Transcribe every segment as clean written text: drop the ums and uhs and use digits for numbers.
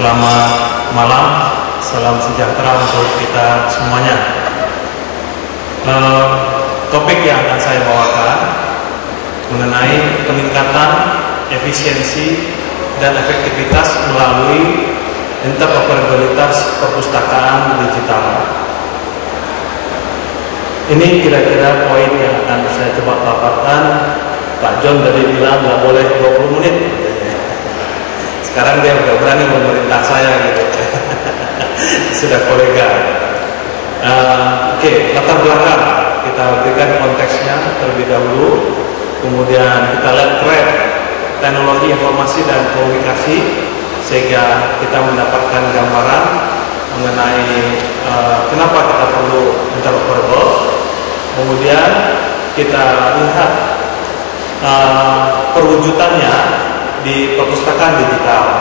Selamat malam, salam sejahtera untuk kita semuanya. Topik yang akan saya bawakan mengenai peningkatan efisiensi dan efektivitas melalui interoperabilitas perpustakaan digital. Ini kira-kira poin yang akan saya coba paparkan. Pak John tadi bilang nggak boleh 20 menit. Sekarang dia udah berani memerintah saya gitu. Sudah kolega. Oke, latar belakang kita berikan konteksnya terlebih dahulu. Kemudian kita lihat tren teknologi informasi dan komunikasi sehingga kita mendapatkan gambaran mengenai kenapa kita perlu interoperable. Kemudian kita lihat perwujudannya di perpustakaan digital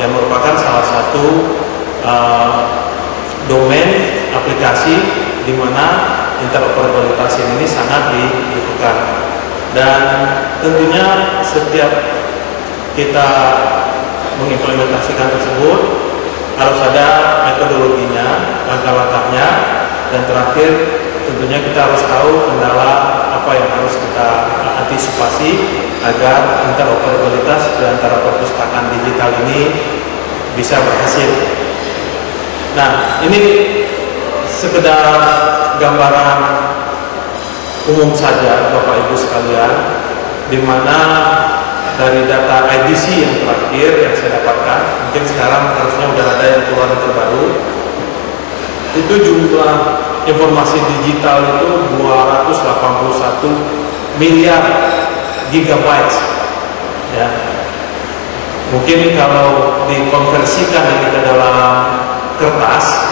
yang merupakan salah satu domain aplikasi di mana interoperabilitas ini sangat dibutuhkan. Dan tentunya setiap kita mengimplementasikan tersebut harus ada metodologinya, langkah-langkahnya, dan terakhir tentunya kita harus tahu kendala apa yang harus kita antisipasi agar interoperabilitas di antara perpustakaan digital ini bisa berhasil. Nah, ini sekedar gambaran umum saja Bapak Ibu sekalian, di mana dari data IDC yang terakhir yang saya dapatkan, mungkin sekarang harusnya udah ada yang keluar yang terbaru, itu jumlah informasi digital itu 281 miliar gigabytes, ya. Mungkin kalau dikonversikan ini ke dalam kertas,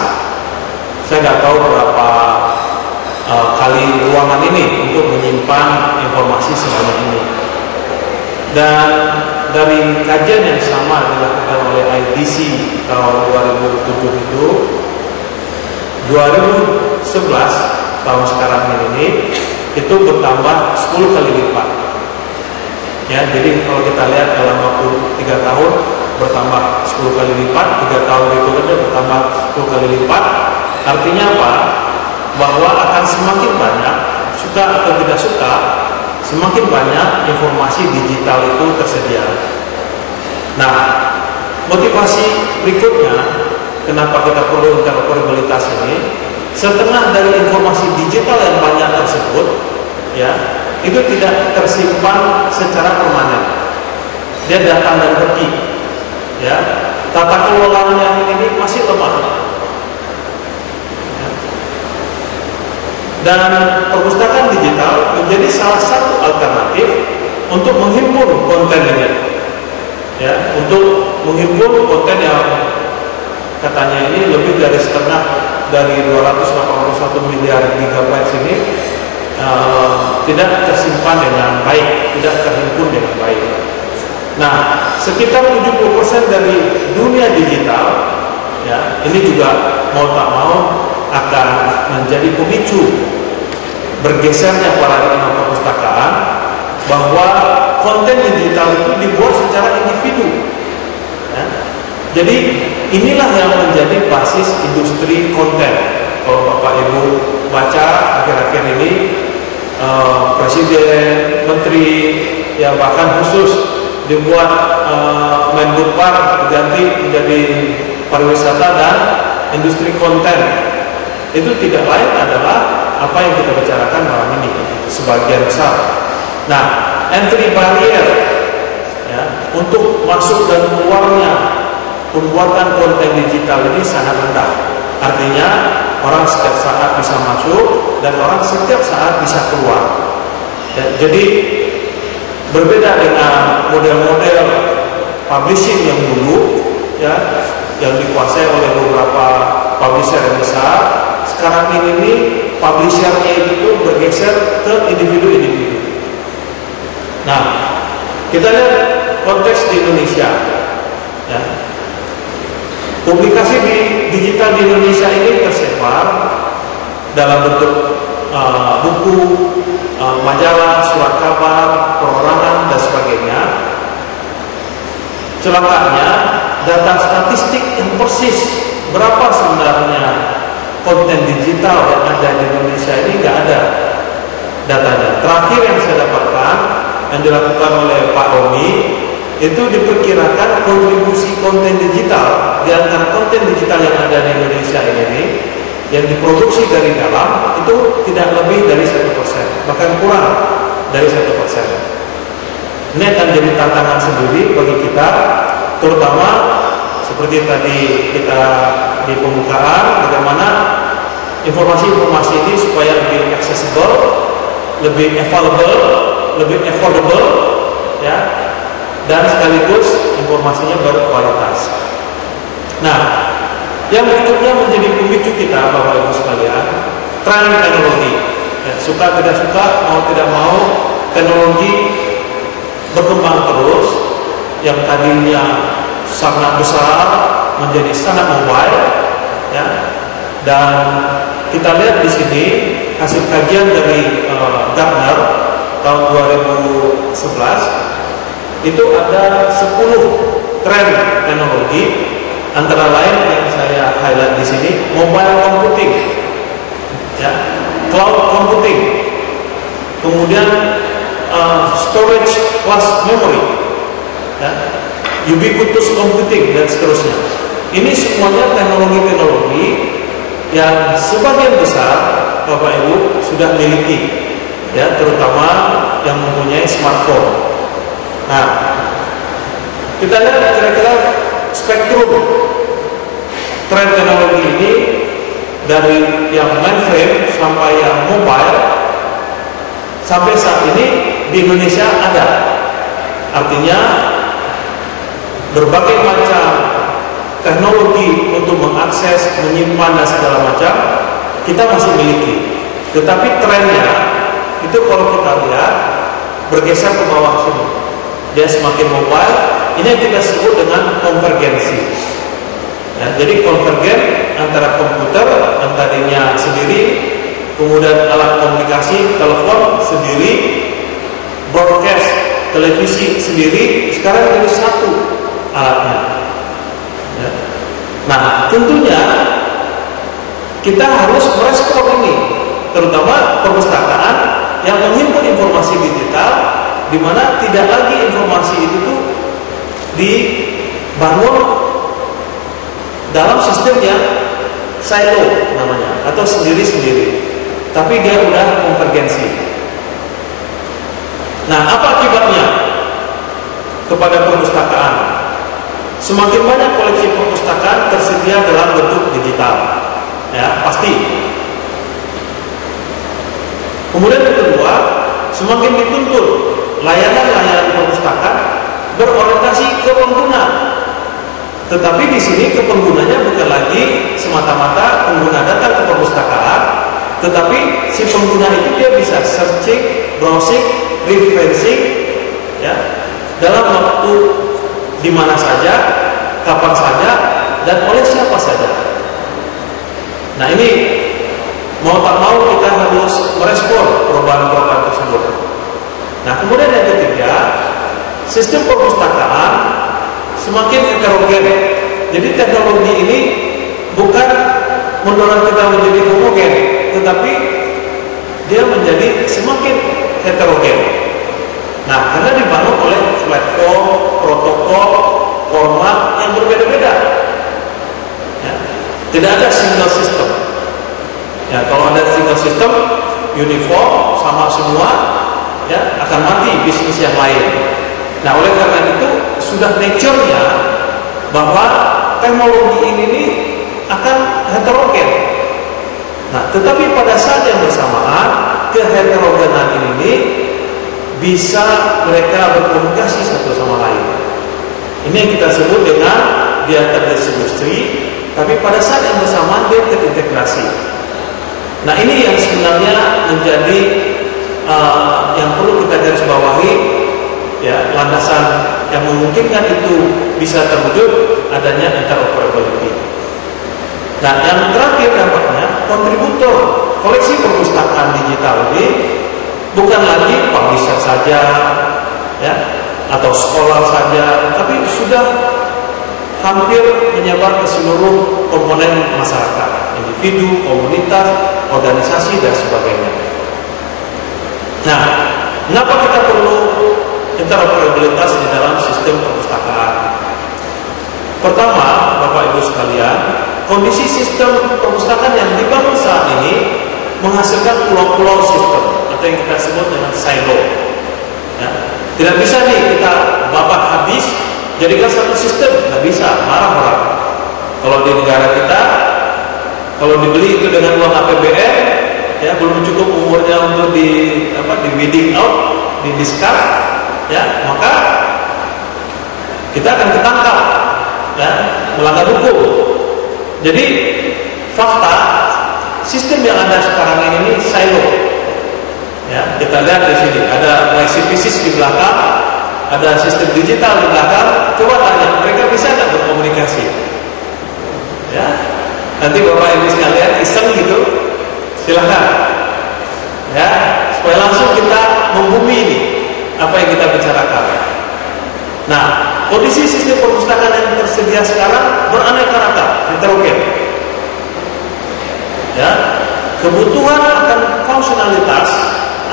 saya nggak tahu berapa kali ruangan ini untuk menyimpan informasi sebanyak ini. Dan dari kajian yang sama dilakukan oleh IDC tahun 2007 itu, 2011 tahun sekarang ini itu bertambah 10 kali lipat. Ya, jadi kalau kita lihat dalam waktu 3 tahun bertambah 10 kali lipat, 3 tahun berikutnya bertambah 10 kali lipat. Artinya apa? Bahwa akan semakin banyak, suka atau tidak suka, semakin banyak informasi digital itu tersedia. Nah, motivasi berikutnya kenapa kita perlu interoperabilitas ini, setengah dari informasi digital yang banyak tersebut, ya, itu tidak tersimpan secara permanen. Dia datang dan pergi, ya. Tata kelolanya ini masih lemah, ya. Dan perpustakaan digital menjadi salah satu alternatif untuk menghimpun konten ini, ya, untuk menghimpun konten yang katanya ini lebih dari setengah dari 281 miliar gigabyte ini tidak tersimpan dengan baik, tidak terhimpun dengan baik. Nah, sekitar 70% dari dunia digital, ya, ini juga mau tak mau akan menjadi pemicu bergesernya paradigma perpustakaan, bahwa konten digital itu dibuat secara individu, ya. Jadi inilah yang menjadi basis industri konten. Kalau Bapak Ibu baca akhir-akhir ini, Presiden, Menteri, ya bahkan khusus dibuat Menbudpar diganti menjadi pariwisata dan industri konten. Itu tidak lain adalah apa yang kita bicarakan malam ini, sebagian besar. Nah, entry barrier, ya, untuk masuk dan keluarnya pembuatan konten digital ini sangat rendah. Artinya orang setiap saat bisa masuk dan orang setiap saat bisa keluar. Ya, jadi berbeda dengan model-model publishing yang dulu, ya, yang dikuasai oleh beberapa publisher yang besar. Sekarang ini publishernya itu bergeser ke individu-individu. Nah, kita lihat konteks di Indonesia, ya. Publikasi di digital di Indonesia ini tersebar dalam bentuk buku, majalah, surat kabar, perorangan, dan sebagainya. Celakanya data statistik yang persis berapa sebenarnya konten digital yang ada di Indonesia ini, nggak ada datanya. Terakhir yang saya dapatkan yang dilakukan oleh Pak Romi itu diperkirakan kontribusi konten digital di antara konten digital yang ada di Indonesia ini yang diproduksi dari dalam itu tidak lebih dari 1%, bahkan kurang dari 1%. Ini akan jadi tantangan sendiri bagi kita, terutama seperti tadi kita di pembukaan, bagaimana informasi-informasi ini supaya lebih accessible, lebih available, lebih affordable, ya, dan sekaligus informasinya berkualitas. Nah, yang berikutnya menjadi pemicu kita, Bapak Ibu sekalian, tren teknologi. Ya, suka tidak suka, mau tidak mau, teknologi berkembang terus. Yang tadinya sangat besar menjadi sangat mobile, ya. Dan kita lihat di sini hasil kajian dari Gartner tahun 2011 itu ada 10 tren teknologi, antara lain yang saya highlight di sini mobile computing, ya, cloud computing, kemudian storage plus memory, ya, ubiquitous computing dan seterusnya. Ini semuanya teknologi-teknologi yang sebagian besar Bapak Ibu sudah miliki, ya, terutama yang mempunyai smartphone. Nah, kita lihat kira-kira spektrum tren teknologi ini dari yang mainframe sampai yang mobile sampai saat ini di Indonesia ada. Artinya berbagai macam teknologi untuk mengakses, menyimpan dan segala macam kita masih miliki. Tetapi trennya itu kalau kita lihat bergeser ke bawah sini, dia semakin mobile. Ini yang kita sebut dengan konvergensi. Ya, jadi konvergen antara komputer yang tadinya sendiri, kemudian alat komunikasi telepon sendiri, broadcast televisi sendiri, sekarang jadi satu alatnya. Ya. Nah, tentunya kita harus merespon ini, terutama perpustakaan yang menghimpun informasi digital, di mana tidak lagi informasi itu tuh dibangun dalam sistem yang silo namanya, atau sendiri-sendiri, tapi dia udah konvergensi. Nah, apa akibatnya kepada perpustakaan? Semakin banyak koleksi perpustakaan tersedia dalam bentuk digital, ya pasti. Kemudian yang kedua, semakin dituntut layanan-layanan perpustakaan berorientasi ke pengguna. Tetapi di sini ke penggunanya bukan lagi semata-mata pengguna datang ke perpustakaan, tetapi si pengguna itu dia bisa searching, browsing, referencing, ya, dalam waktu di mana saja, kapan saja, dan oleh siapa saja. Nah, ini mau tak mau kita harus merespon perubahan-perubahan tersebut. Nah, kemudian yang ketiga, sistem perpustakaan semakin heterogen. Jadi teknologi ini bukan mendorong kita menjadi homogen, tetapi dia menjadi semakin heterogen. Nah, karena dibangun oleh platform, protokol, format yang berbeda-beda. Ya, tidak ada single system. Ya, kalau ada single system, uniform, sama semua, ya akan mati bisnis yang lain. Nah, oleh karena itu sudah nature-nya bahwa teknologi ini akan heterogen. Nah, tetapi pada saat yang bersamaan keheterogenan ini bisa mereka berkomunikasi satu sama lain. Ini yang kita sebut dengan dia terdisindustri, tapi pada saat yang bersamaan dia terintegrasi. Nah, ini yang sebenarnya menjadi yang perlu kita garis bawahi, ya, landasan yang memungkinkan itu bisa terwujud adanya interoperability. Nah, yang terakhir dampaknya kontributor koleksi perpustakaan digital ini bukan lagi publisher saja, ya, atau sekolah saja, tapi sudah hampir menyebar ke seluruh komponen masyarakat, individu, komunitas, organisasi, dan sebagainya. Nah, kenapa kita perlu interoperabilitas di dalam sistem perpustakaan? Pertama, Bapak Ibu sekalian, kondisi sistem perpustakaan yang dibangun saat ini menghasilkan pulau-pulau sistem atau yang kita sebut dengan silo. Ya. Tidak bisa nih kita babat habis jadikan satu sistem, nggak bisa, marah orang. Kalau di negara kita, kalau dibeli itu dengan uang APBN, ya belum cukup umurnya untuk di weeding out, di discard, ya maka kita akan ketangkap, ya melanggar hukum. Jadi fakta sistem yang ada sekarang ini silo. Ya, kita lihat di sini ada YCPCs di belakang, ada sistem digital di belakang. Coba tanya, mereka bisa nggak berkomunikasi? Ya, nanti Bapak Ibu sekalian iseng gitu, silahkan. Ya, supaya langsung kita membumi ini apa yang kita bicarakan. Nah, kondisi sistem perpustakaan yang tersedia sekarang beraneka ragam, heterogen. Ya, kebutuhan akan fungsionalitas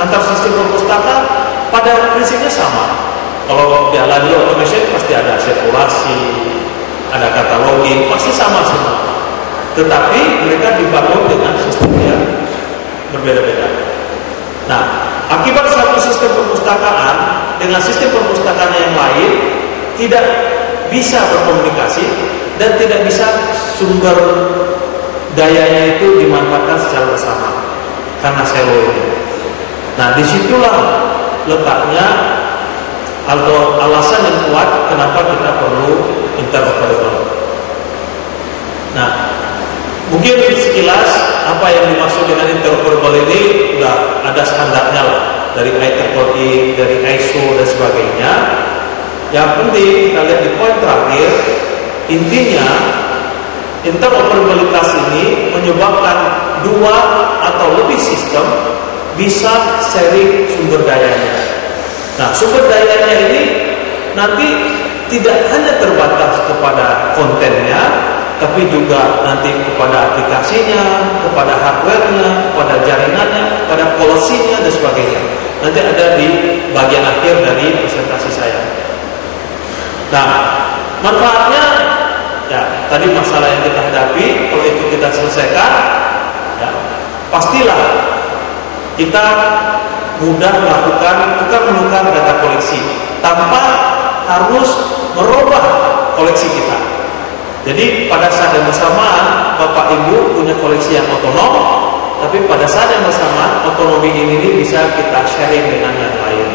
antar sistem perpustakaan pada prinsipnya sama. Kalau di Aladiyo Automation pasti ada sirkulasi, ada kataloging, pasti sama semua. Tetapi mereka dibangun dengan sistem yang berbeda-beda. Nah, akibat satu sistem perpustakaan dengan sistem perpustakaan yang lain tidak bisa berkomunikasi dan tidak bisa sumber dayanya itu dimanfaatkan secara bersama karena silo ini. Nah, disitulah letaknya atau alasan yang kuat kenapa kita perlu interoperable. Nah, mungkin sekilas apa yang dimaksud dengan interoperable ini sudah ada standarnya lah, dari IEEE, dari ISO dan sebagainya. Yang penting kita lihat di poin terakhir, intinya interoperabilitas ini menyebabkan dua atau lebih sistem bisa sharing sumber dayanya. Nah, sumber dayanya ini nanti tidak hanya terbatas kepada kontennya, tapi juga nanti kepada aplikasinya, kepada hardware-nya, kepada jaringannya, kepada policy-nya dan sebagainya. Nanti ada di bagian akhir dari presentasi saya. Nah, manfaatnya ya, tadi masalah yang kita hadapi, kalau itu kita selesaikan, ya, pastilah kita mudah melakukan tukar-menukar data koleksi tanpa harus merubah koleksi kita. Jadi pada saat yang bersamaan Bapak Ibu punya koleksi yang otonom, tapi pada saat yang bersamaan otonomi ini bisa kita sharing dengan yang lain.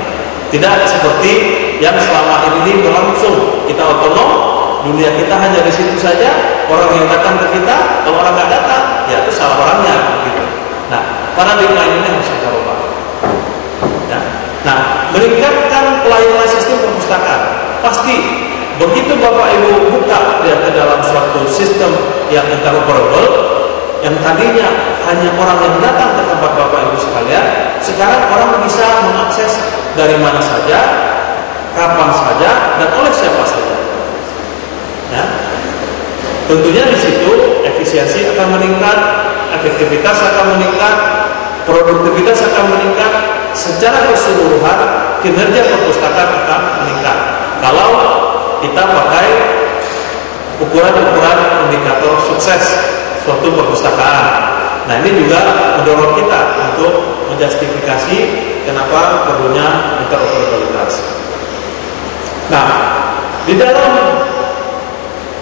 Tidak seperti yang selama ini berlangsung, kita otonom, dunia kita hanya di situ saja, orang yang datang ke kita, kalau orang nggak datang, ya itu salah orangnya. Gitu. Nah, paradigma ini harus kita ubah. Ya. Nah, meningkatkan pelayanan sistem perpustakaan, pasti begitu Bapak Ibu buka dia ke dalam suatu sistem yang interoperable, yang tadinya hanya orang yang datang ke tempat Bapak Ibu sekalian, sekarang orang bisa mengakses dari mana saja, kapan saja, dan oleh siapa saja. Ya. Tentunya di situ efisiensi akan meningkat, efektivitas akan meningkat, produktivitas akan meningkat, secara keseluruhan kinerja perpustakaan akan meningkat. Kalau kita pakai ukuran-ukuran indikator sukses suatu perpustakaan. Nah, ini juga mendorong kita untuk menjustifikasi kenapa perlunya interoperabilitas. Nah, di dalam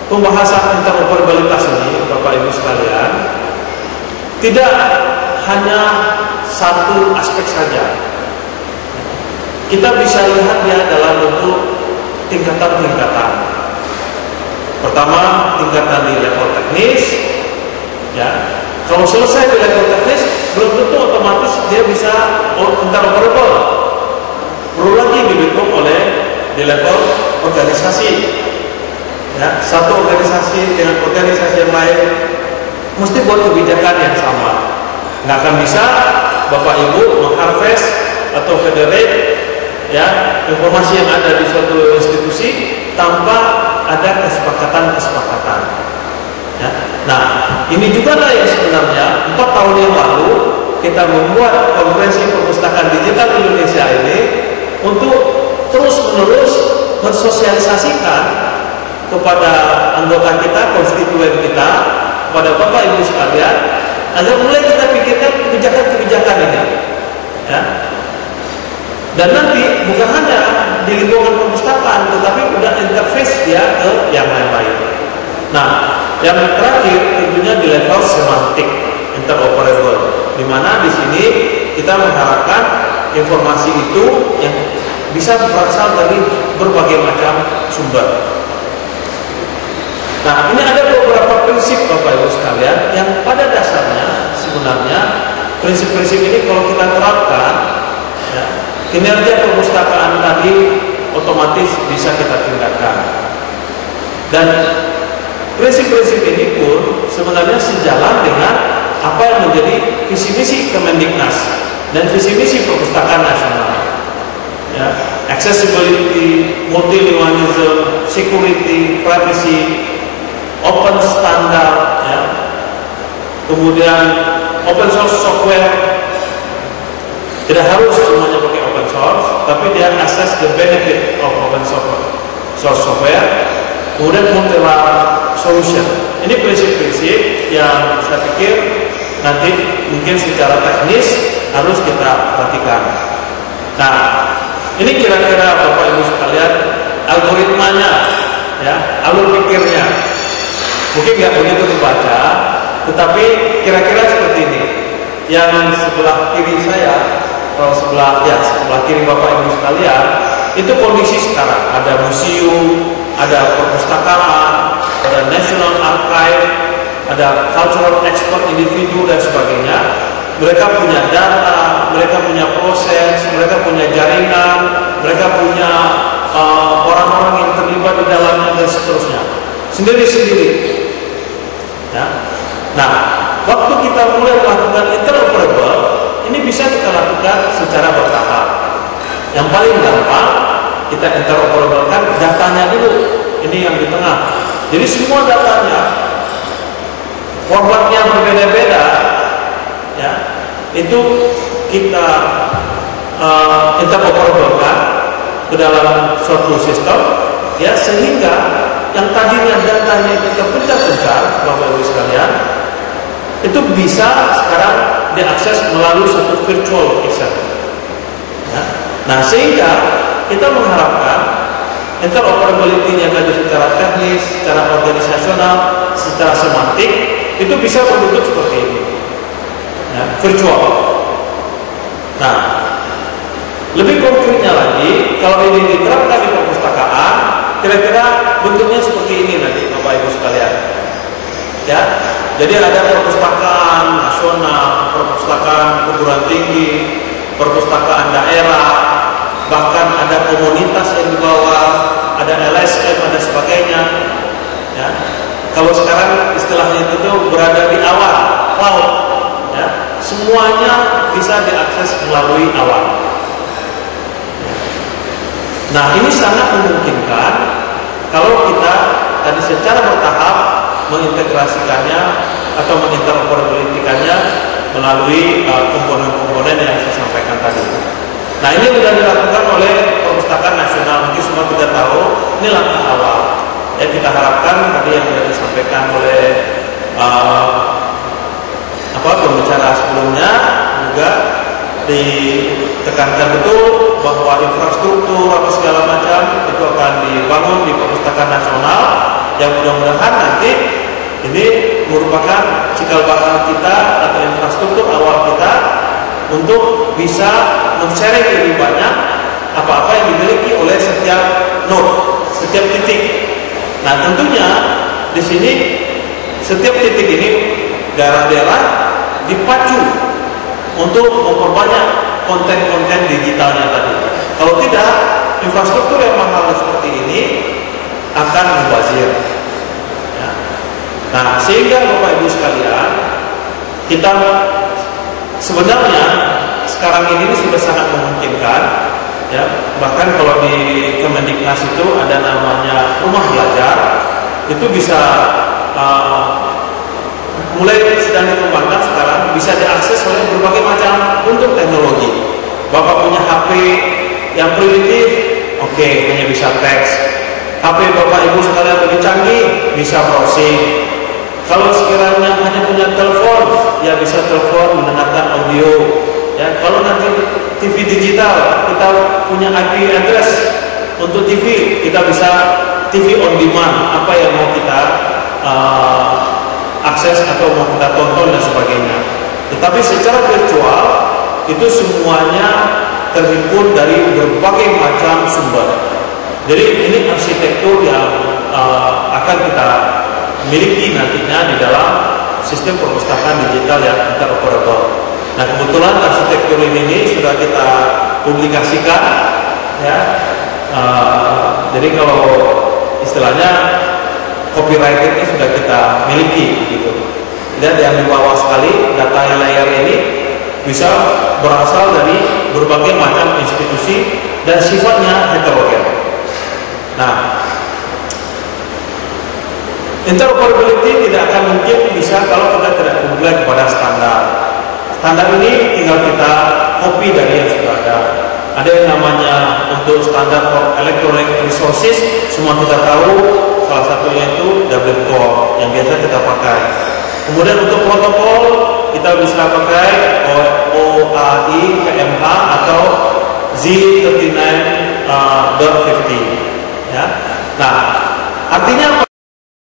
pembahasan interoperabilitas ini, Bapak Ibu sekalian, tidak hanya satu aspek saja. Kita bisa lihat dia dalam bentuk tingkatan-tingkatan. Pertama, tingkatan di level teknis. Ya, kalau selesai di level teknis, belum tentu otomatis dia bisa interoperable. Perlu lagi didukung oleh di level organisasi. Ya, satu organisasi dengan organisasi yang lain mesti buat kebijakan yang sama. Nggak akan bisa Bapak Ibu mengharvest atau federate ya informasi yang ada di suatu institusi tanpa ada kesepakatan-kesepakatan. Ya. Nah, ini juga lah yang sebenarnya 4 tahun yang lalu kita membuat konferensi perpustakaan digital Indonesia ini untuk terus-menerus mensosialisasikan kepada anggota kita, konstituen kita, kepada Bapak Ibu sekalian, agar mulai kita pikirkan kebijakan-kebijakan ini. Ya. Dan nanti bukan hanya di lingkungan perpustakaan, tetapi udah interface dia ke yang lain-lain. Nah, yang terakhir tentunya di level semantik interoperable, di mana di sini kita mengharapkan informasi itu yang bisa berasal dari berbagai macam sumber. Nah, ini ada beberapa prinsip Bapak Ibu sekalian yang pada dasarnya sebenarnya prinsip-prinsip ini kalau kita terapkan, ya, kinerja perpustakaan tadi otomatis bisa kita tingkatkan. Dan prinsip-prinsip ini pun sebenarnya sejalan dengan apa yang menjadi visi misi Kemendiknas dan visi misi perpustakaan nasional. Ya, accessibility, multilingualism, security, privacy, open standard, ya, kemudian open source software. Tidak harus semuanya pakai open source, tapi dia assess the benefit of open source software. Kemudian multilateral solution. Ini prinsip-prinsip yang saya pikir nanti mungkin secara teknis harus kita perhatikan. Nah, ini kira-kira Bapak Ibu sekalian algoritmanya, ya, alur pikirnya. Mungkin nggak begitu dibaca, tetapi kira-kira seperti ini. Yang sebelah kiri saya, sebelah kiri Bapak Ibu sekalian, itu kondisi sekarang. Ada museum, ada perpustakaan, ada National Archive, ada cultural expert individu dan sebagainya. Mereka punya data, mereka punya proses, mereka punya jaringan, mereka punya orang-orang yang terlibat di dalamnya dan seterusnya. Sendiri-sendiri. Ya. Nah, waktu kita mulai melakukan interoperable, ini bisa kita lakukan secara bertahap. Yang paling gampang kita interoperablekan datanya dulu. Ini yang di tengah. Jadi semua datanya, formatnya berbeda-beda, ya, itu kita interoperablekan ke dalam suatu sistem, ya, sehingga yang tadinya datanya kita pencar-pencar, Bapak Ibu sekalian, itu bisa sekarang diakses melalui suatu virtual location. Ya. Nah, sehingga kita mengharapkan interoperability-nya tadi secara teknis, secara organisasional, secara semantik itu bisa berbentuk seperti ini, ya, virtual. Nah, lebih konkretnya lagi, kalau ini diterapkan di perpustakaan, kira-kira bentuknya seperti ini nanti Bapak Ibu sekalian. Ya, jadi ada perpustakaan nasional, perpustakaan perguruan tinggi, perpustakaan daerah, bahkan ada komunitas yang di bawah, ada LSM, ada sebagainya. Ya. Kalau sekarang istilahnya itu tuh berada di awan, cloud, ya. Semuanya bisa diakses melalui awan. Ya. Nah, ini sangat memungkinkan kalau kita tadi secara bertahap mengintegrasikannya atau menginteroperabilitasnya melalui komponen-komponen yang saya sampaikan tadi. Nah, ini sudah dilakukan oleh Perpustakaan Nasional. Mungkin semua kita tahu, ini langkah awal. Ya, kita harapkan tadi yang sudah disampaikan oleh pembicara sebelumnya juga ditekankan betul bahwa infrastruktur atau segala macam itu akan dibangun di Perpustakaan Nasional, yang mudah-mudahan nanti ini merupakan cikal bakal kita atau infrastruktur awal kita untuk bisa men-sharing lebih banyak apa-apa yang dimiliki oleh setiap node, setiap titik. Nah, tentunya di sini setiap titik ini daerah-daerah dipacu untuk memperbanyak konten-konten digitalnya tadi. Kalau tidak, infrastruktur yang mahal seperti ini akan membazir. Ya. Nah, sehingga Bapak Ibu sekalian, kita sebenarnya sekarang ini sudah sangat memungkinkan, Ya, bahkan kalau di Kemendiknas itu ada namanya rumah belajar, itu bisa mulai sedang dikembangkan sekarang, bisa diakses oleh berbagai macam bentuk teknologi. Bapak punya HP yang primitif, oke, hanya bisa teks. HP Bapak Ibu sekalian lebih canggih, bisa browsing. Kalau sekiranya hanya punya telepon, ya bisa telepon mendengarkan audio. Ya, kalau nanti TV digital, kita punya IP address untuk TV, kita bisa TV on demand, apa yang mau kita akses atau mau kita tonton dan sebagainya. Tetapi secara virtual itu semuanya terhimpun dari berbagai macam sumber. Jadi ini arsitektur yang akan kita miliki nantinya di dalam sistem perpustakaan digital yang interoperable. Nah, kebetulan arsitektur ini sudah kita publikasikan, ya. Jadi kalau istilahnya copyrightnya sudah kita miliki, gitu. Dan yang di bawah sekali data layer ini bisa berasal dari berbagai macam institusi dan sifatnya heterogen. Nah, interoperability tidak akan mungkin bisa kalau kita tidak kembali kepada standar. Standar ini tinggal kita copy dari yang sudah ada. Ada yang namanya untuk standar for electronic resources, semua kita tahu, salah satunya itu WCORE yang biasa kita pakai. Kemudian untuk protokol kita bisa pakai OAI PMH atau Z39.50. Ya. Nah, artinya apa